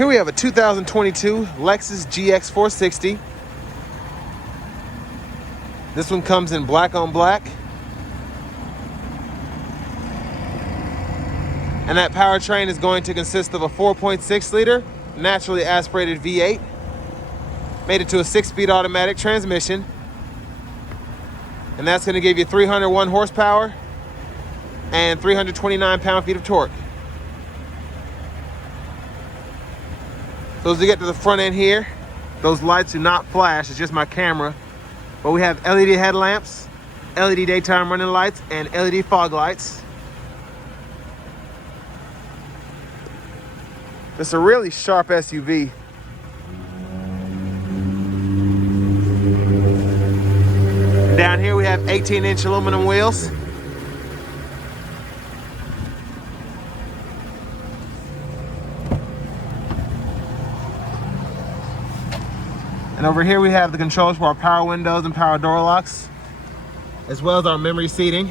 Here we have a 2022 Lexus GX 460. This one comes in black on black. And that powertrain is going to consist of a 4.6 liter naturally aspirated V8. Made it to a 6-speed automatic transmission. And that's going to give you 301 horsepower and 329 pound-feet of torque. So as we get to the front end here, those lights do not flash, it's just my camera. But we have LED headlamps, LED daytime running lights, and LED fog lights. It's a really sharp SUV. Down here we have 18-inch aluminum wheels. And over here we have the controls for our power windows and power door locks, as well as our memory seating.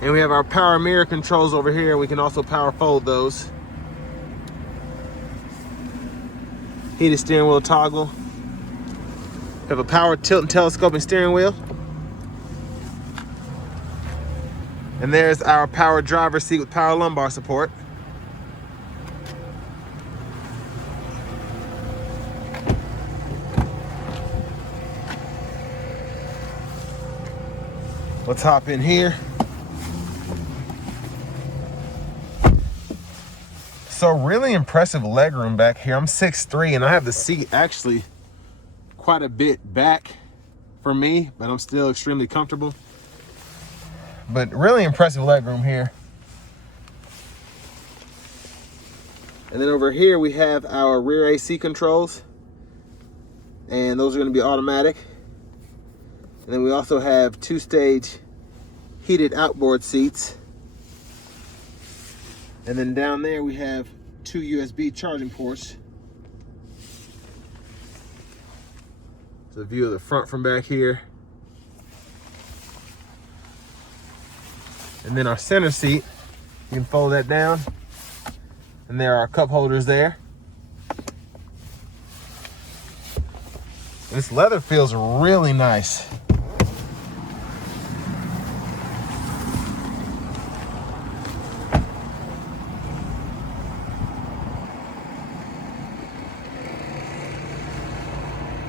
And we have our power mirror controls over here. We can also power fold those. Heated steering wheel toggle. We have a power tilt and telescoping steering wheel. And there's our power driver's seat with power lumbar support. Let's hop in here. So really impressive legroom back here. I'm 6'3" and I have the seat actually quite a bit back for me, but I'm still extremely comfortable. But really impressive legroom here. And then over here we have our rear AC controls, and those are going to be automatic. And then we also have 2-stage heated outboard seats. And then down there we have 2 USB charging ports. It's a view of the front from back here. And then our center seat, you can fold that down. And there are cup holders there. And this leather feels really nice.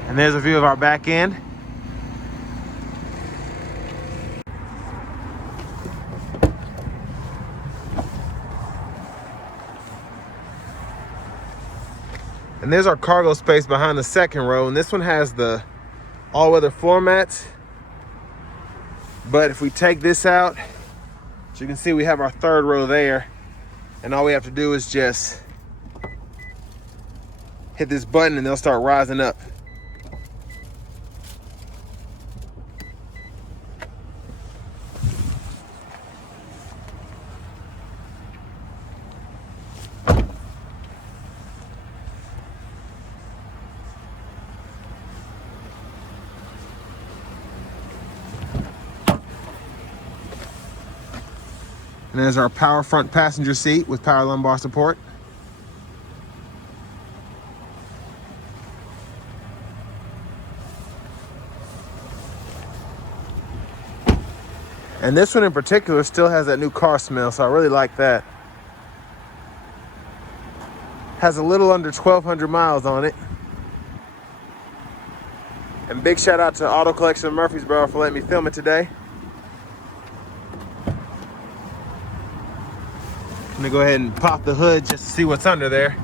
And there's a view of our back end. And there's our cargo space behind the second row. And this one has the all-weather floor mats. But if we take this out, as you can see, we have our third row there. And all we have to do is just hit this button and they'll start rising up. And there's our power front passenger seat with power lumbar support. And this one in particular still has that new car smell, so I really like that. Has a little under 1,200 miles on it. And big shout out to Auto Collection of Murfreesboro for letting me film it today. I'm gonna go ahead and pop the hood just to see what's under there.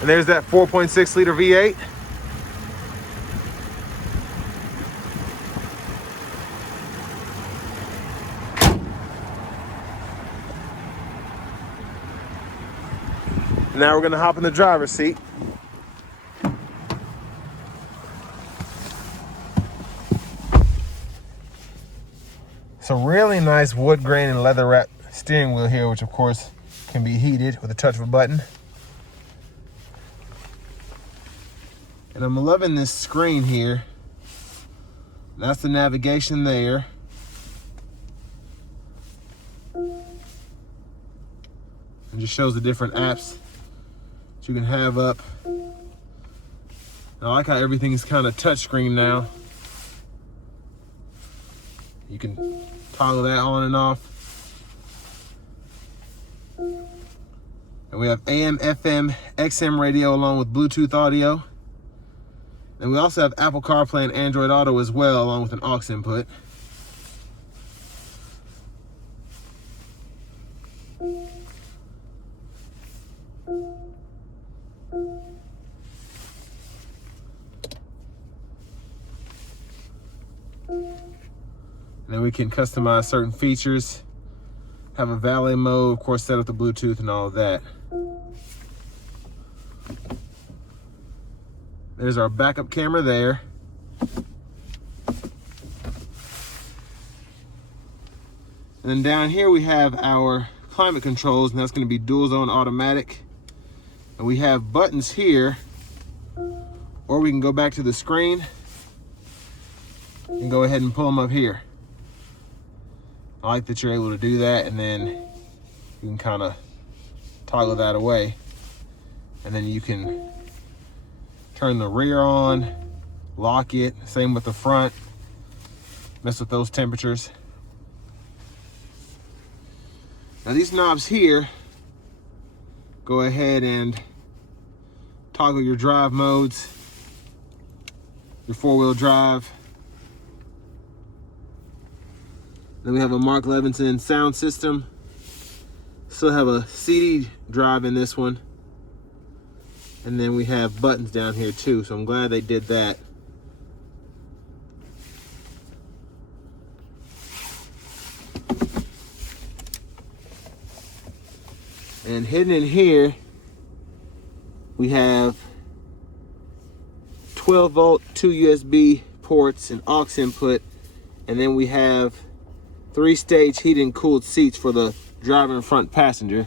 And there's that 4.6 liter V8. Now we're gonna hop in the driver's seat. It's a really nice wood grain and leather wrap steering wheel here, which of course can be heated with a touch of a button. And I'm loving this screen here. That's the navigation there. It just shows the different apps that you can have up. I like how everything is kind of touchscreen now. You can toggle that on and off. And we have AM, FM, XM radio along with Bluetooth audio. And we also have Apple CarPlay and Android Auto as well, along with an aux input. And then we can customize certain features, have a valet mode, of course, set up the Bluetooth and all of that. There's our backup camera there. And then down here we have our climate controls, and that's going to be dual zone automatic. And we have buttons here, or we can go back to the screen and go ahead and pull them up here. I like that you're able to do that, and then you can kind of toggle that away. And then you can turn the rear on, lock it, same with the front, mess with those temperatures. Now these knobs here, go ahead and toggle your drive modes, your four-wheel drive. Then we have a Mark Levinson sound system. Still have a CD drive in this one. And then we have buttons down here too, so I'm glad they did that. And hidden in here, we have 12 volt, 2 USB ports, and aux input. And then we have 3-stage heated and cooled seats for the driver and front passenger.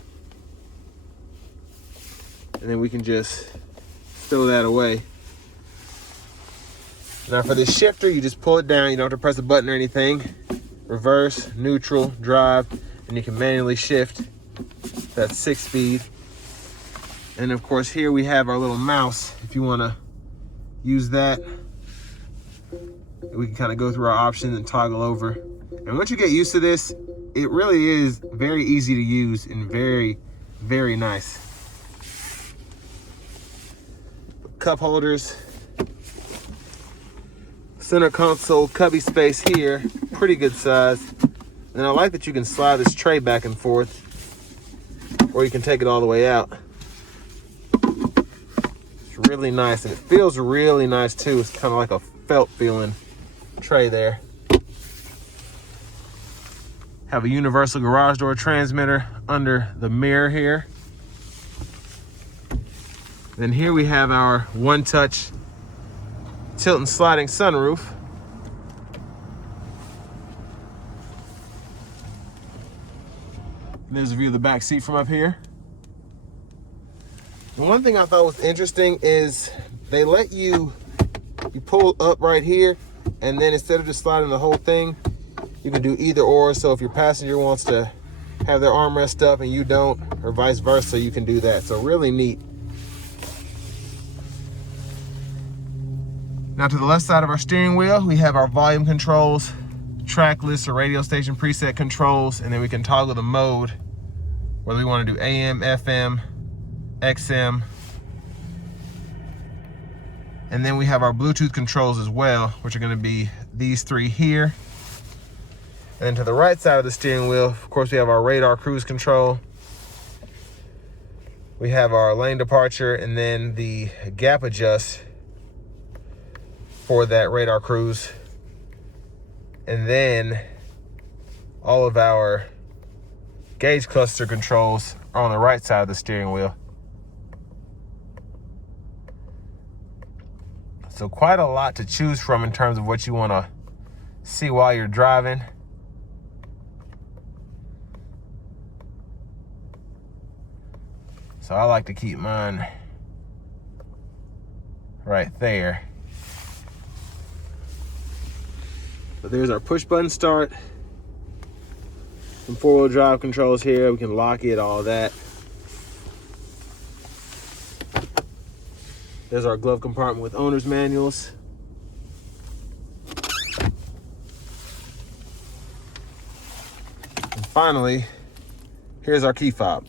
And then we can just throw that away. Now for the shifter, you just pull it down. You don't have to press a button or anything. Reverse, neutral, drive, and you can manually shift. That's 6-speed. And of course here we have our little mouse. If you want to use that, we can kind of go through our options and toggle over. And once you get used to this, it really is very easy to use and very, very nice. Cup holders, center console cubby space here, pretty good size. And I like that you can slide this tray back and forth, or you can take it all the way out. It's really nice, and it feels really nice too. It's kind of like a felt feeling tray there. Have a universal garage door transmitter under the mirror here. Then here we have our one-touch tilt and sliding sunroof. And there's a view of the back seat from up here. And one thing I thought was interesting is they let you pull up right here, and then instead of just sliding the whole thing, you can do either or. So if your passenger wants to have their armrest up and you don't, or vice versa, you can do that. So really neat. Now to the left side of our steering wheel, we have our volume controls, track list or radio station preset controls, and then we can toggle the mode, whether we want to do AM, FM, XM. And then we have our Bluetooth controls as well, which are going to be these three here. And then to the right side of the steering wheel, of course, we have our radar cruise control. We have our lane departure, and then the gap adjust for that radar cruise. And then all of our gauge cluster controls are on the right side of the steering wheel. So quite a lot to choose from in terms of what you want to see while you're driving. So I like to keep mine right there. But there's our push button start. Some 4-wheel drive controls here. We can lock it, all that. There's our glove compartment with owner's manuals. And finally, here's our key fob.